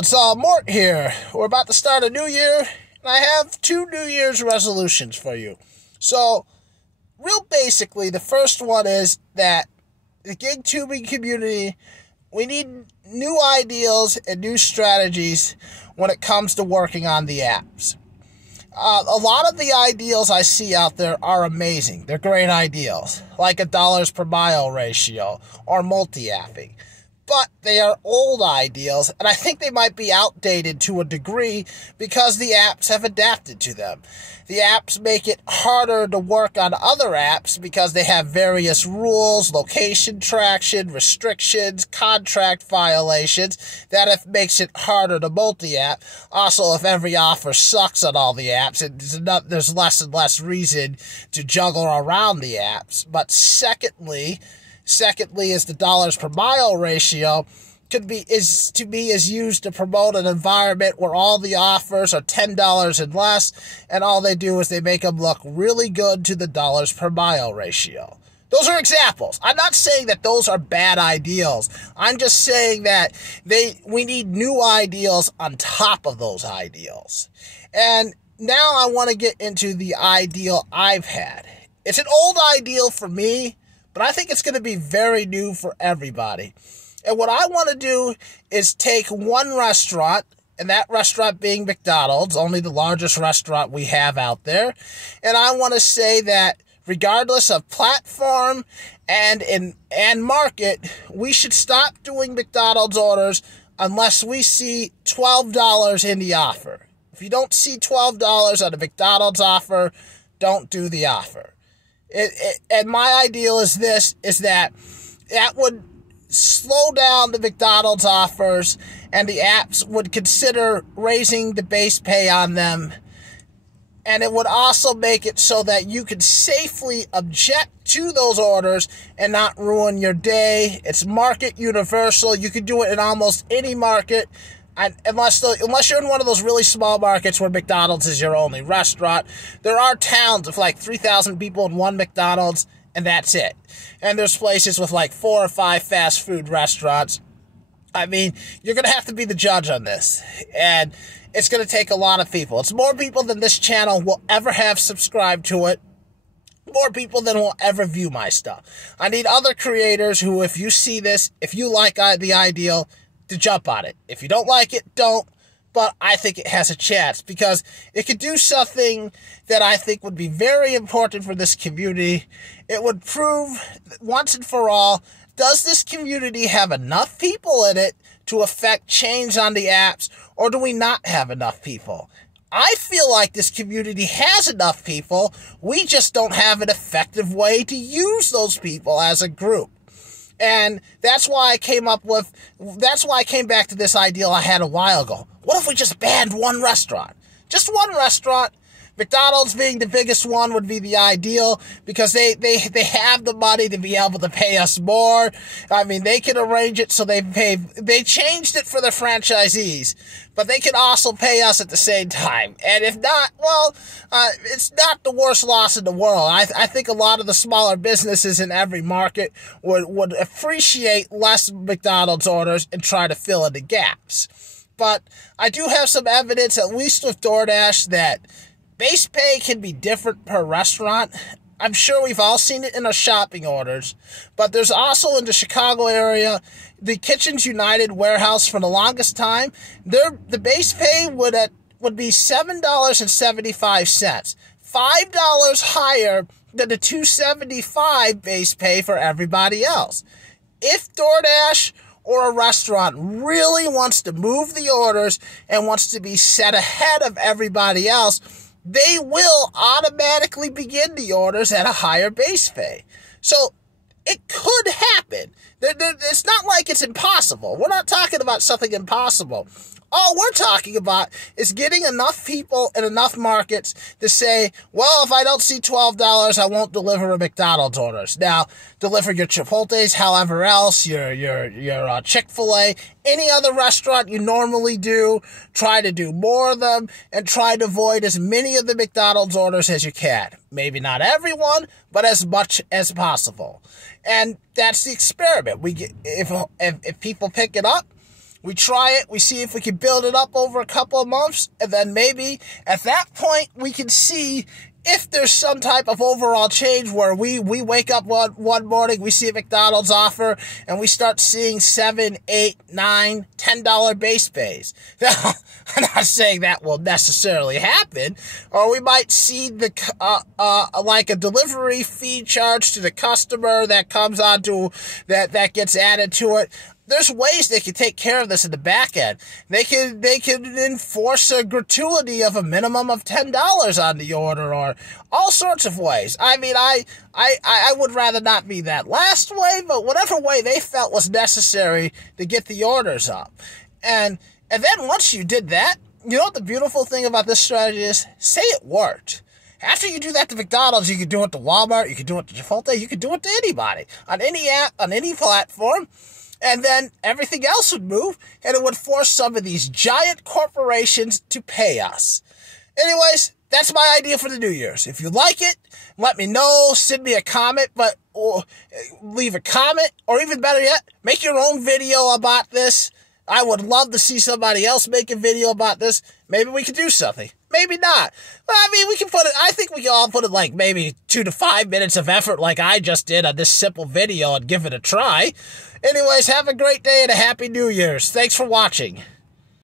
Hello, it's Mort here. We're about to start a new year, and I have 2 New Year's resolutions for you. So, real basically, the first one is that the gig tubing community, we need new ideals and new strategies when it comes to working on the apps. A lot of the ideals I see out there are amazing. They're great ideals, like a dollars per mile ratio or multi-apping. But they are old ideals, and I think they might be outdated to a degree because the apps have adapted to them. The apps make it harder to work on other apps because they have various rules, location traction, restrictions, contract violations, that makes it harder to multi-app. Also, if every offer sucks on all the apps, there's less and less reason to juggle around the apps. But secondly is the dollars per mile ratio is used to promote an environment where all the offers are $10 and less, and all they do is they make them look really good to the dollars per mile ratio. Those are examples. I'm not saying that those are bad ideals. I'm just saying that we need new ideals on top of those ideals. And now I want to get into the ideal I've had. It's an old ideal for me, but I think it's going to be very new for everybody. And what I want to do is take one restaurant, and that restaurant being McDonald's, only the largest restaurant we have out there. And I want to say that regardless of platform and market, we should stop doing McDonald's orders unless we see $12 in the offer. If you don't see $12 on a McDonald's offer, don't do the offer. And my ideal is that would slow down the McDonald's offers, and the apps would consider raising the base pay on them. And it would also make it so that you could safely object to those orders and not ruin your day. It's market universal. You can do it in almost any market. Unless you're in one of those really small markets where McDonald's is your only restaurant. There are towns with like 3,000 people in one McDonald's, and that's it. And there's places with like 4 or 5 fast food restaurants. I mean, you're going to have to be the judge on this. And it's going to take a lot of people. It's more people than this channel will ever have subscribed to it. More people than will ever view my stuff. I need other creators who, if you see this, if you like the ideal, to jump on it. If you don't like it, don't. But I think it has a chance because it could do something that I think would be very important for this community. It would prove once and for all, does this community have enough people in it to affect change on the apps, or do we not have enough people? I feel like this community has enough people. We just don't have an effective way to use those people as a group. And that's why I came back to this ideal I had a while ago. What if we just banned one restaurant? Just one restaurant. McDonald's being the biggest one would be the ideal because they have the money to be able to pay us more. I mean, they can arrange it so they changed it for the franchisees, but they can also pay us at the same time. And if not, well, it's not the worst loss in the world. I think a lot of the smaller businesses in every market would appreciate less McDonald's orders and try to fill in the gaps. But I do have some evidence, at least with DoorDash, that base pay can be different per restaurant. I'm sure we've all seen it in our shopping orders. But there's also in the Chicago area, the Kitchens United warehouse for the longest time, the base pay would be $7.75. $5 higher than the $2.75 base pay for everybody else. If DoorDash or a restaurant really wants to move the orders and wants to be set ahead of everybody else, they will automatically begin the orders at a higher base pay. So it could happen. It's not like it's impossible. We're not talking about something impossible. All we're talking about is getting enough people in enough markets to say, well, if I don't see $12, I won't deliver a McDonald's orders. Now, deliver your Chipotles, however else, your Chick-fil-A, any other restaurant you normally do. Try to do more of them and try to avoid as many of the McDonald's orders as you can. Maybe not everyone, but as much as possible. And that's the experiment. If people pick it up, We try it. We see if we can build it up over a couple of months. And then maybe at that point we can see if there's some type of overall change where we wake up one morning, we see a McDonald's offer, and we start seeing $7, $8, $9, $10 base pays. Now, I'm not saying that will necessarily happen, or we might see the like a delivery fee charge to the customer that comes onto that gets added to it. There's ways they can take care of this in the back end. They can enforce a gratuity of a minimum of $10 on the order, or all sorts of ways. I mean, I would rather not be that last way, but whatever way they felt was necessary to get the orders up. And then once you did that, you know what the beautiful thing about this strategy is? Say it worked. After you do that to McDonald's, you can do it to Walmart, you can do it to Chipotle, you can do it to anybody, on any app, on any platform. And then everything else would move, and it would force some of these giant corporations to pay us. Anyways, that's my idea for the New Year's. If you like it, let me know. Send me a comment, or leave a comment, or even better yet, make your own video about this. I would love to see somebody else make a video about this. Maybe we could do something. Maybe not. Well, I mean, we can put it, I think we can all put it like maybe 2 to 5 minutes of effort like I just did on this simple video and give it a try. Anyways, have a great day and a happy New Year's. Thanks for watching.